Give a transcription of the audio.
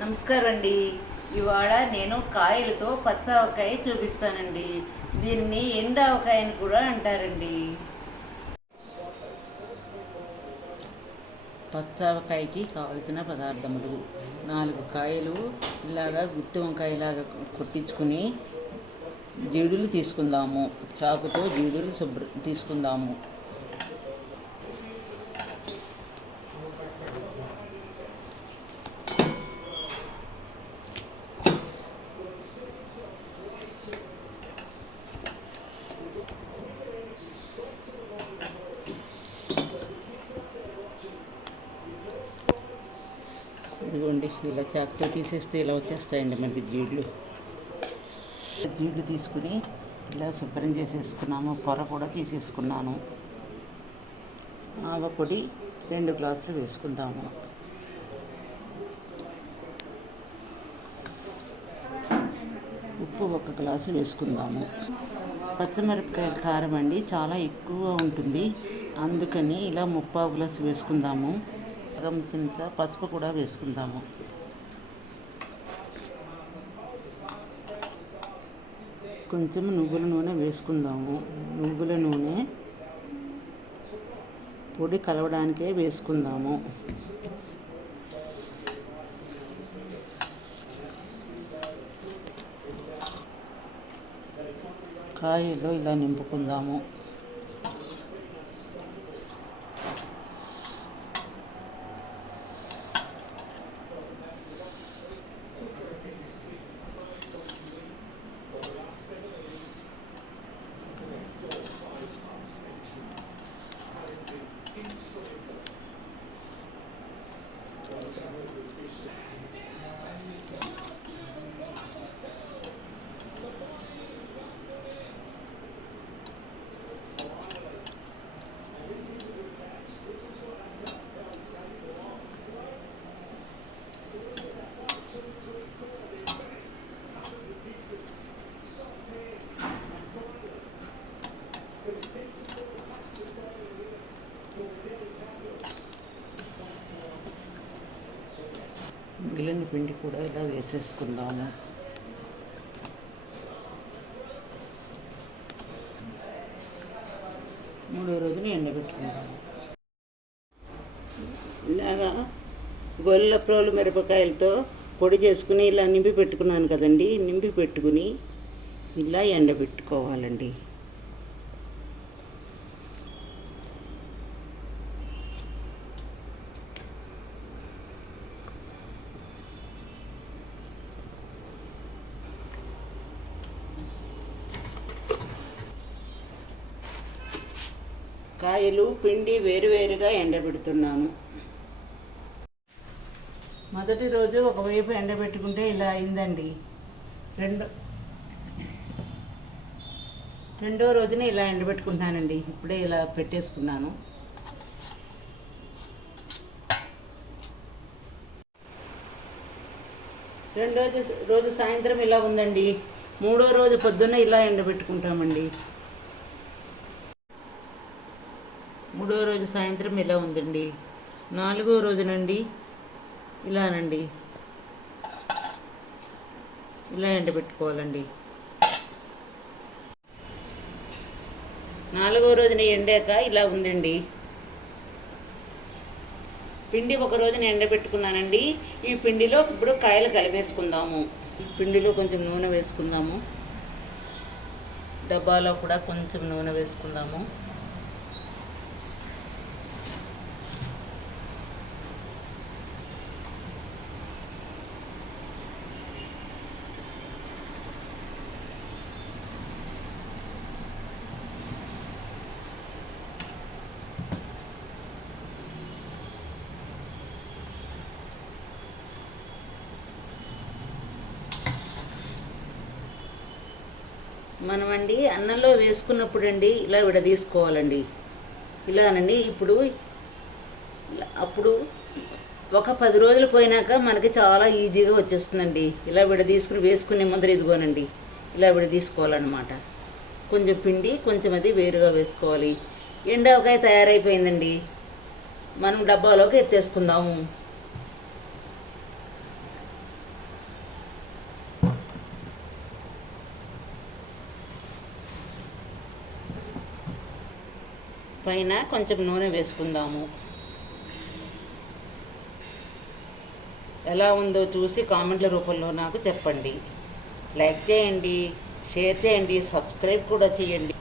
నమస్కారం అండి ఇవాళ నేను కాయలతో పచ్చావకాయ చూపిస్తానండి. దీన్ని ఎండావకాయ అని కూడా అంటారండి. పచ్చావకాయకి కావలసిన పదార్థములు. నాలుగు కాయలు ఇలాగా గుత్తి వంకాయలాగా కొట్టించుకుని జీడులు తీసుకుందాము. చాకుతో జీడులు శుభ్ర తీసుకుందాము. ఇదిగోండి ఇలా చాకుతో తీసేస్తే ఇలా వచ్చేస్తాయండి మనకి జీడ్లు. జీడ్లు తీసుకుని ఇలా శుభ్రం చేసేసుకున్నాము. పొర కూడా తీసేసుకున్నాను. ఆవపొడి రెండు గ్లాసులు వేసుకుందాము. ఉప్పు ఒక గ్లాసు వేసుకుందాము. పచ్చిమిరపకాయల కారం అండి చాలా ఎక్కువ ఉంటుంది. అందుకని ఇలా ముప్పావు గ్లాసు వేసుకుందాము. సగం చెంచా పసుపు కూడా వేసుకుందాము. కొంచెం నువ్వుల నూనె వేసుకుందాము. నువ్వుల నూనె పొడి కలవడానికే వేసుకుందాము. కాయలు ఇలా నింపుకుందాము. పిండి కూడా ఇలా వేసేసుకుందాము. మూడో రోజున ఎండబెట్టుకుందాము. ఇలాగా గొల్లప్రోలు మిరపకాయలతో పొడి చేసుకుని ఇలా నింపి పెట్టుకున్నాను కదండి. నింపి పెట్టుకుని ఇలా ఎండబెట్టుకోవాలండి. కాయలు పిండి వేరువేరుగా ఎండబెడుతున్నాను. మొదటి రోజు ఒకవైపు ఎండబెట్టుకుంటే ఇలా అయిందండి. రెండు రెండో రోజున ఇలా ఎండబెట్టుకుంటున్నానండి. ఇప్పుడే ఇలా పెట్టేసుకున్నాను. రెండో రోజు రోజు సాయంత్రం ఇలా ఉందండి. మూడో రోజు పొద్దున్న ఇలా ఎండబెట్టుకుంటామండి. మూడో రోజు సాయంత్రం ఇలా ఉందండి? నాలుగో రోజునండి ఇలానండి. ఇలా ఎండబెట్టుకోవాలండి. నాలుగో రోజున ఎండాక ఇలా ఉందండి. పిండి ఒక రోజున ఎండబెట్టుకున్నానండి. ఈ పిండిలో ఇప్పుడు కాయలు కలిపేసుకుందాము. పిండిలో కొంచెం నూనె వేసుకుందాము. డబ్బాలో కూడా కొంచెం నూనె వేసుకుందాము. మనమండి అన్నంలో వేసుకున్నప్పుడు అండి ఇలా విడదీసుకోవాలండి. ఇలానండి ఇప్పుడు అప్పుడు ఒక పది రోజులు పోయినాక మనకి చాలా ఈజీగా వచ్చేస్తుందండి. ఇలా విడదీసుకుని వేసుకునే ముందర ఇదిగోనండి. ఇలా విడదీసుకోవాలన్నమాట. కొంచెం పిండి కొంచెం అది వేరుగా వేసుకోవాలి. ఎండవకాయ తయారైపోయిందండి. మనం డబ్బాలోకి ఎత్తేసుకుందాము. పైన కొంచెం నూనె వేసుకుందాము. ఎలా ఉందో చూసి కామెంట్ల రూపంలో నాకు చెప్పండి. లైక్ చేయండి షేర్ చేయండి సబ్స్క్రైబ్ కూడా చేయండి.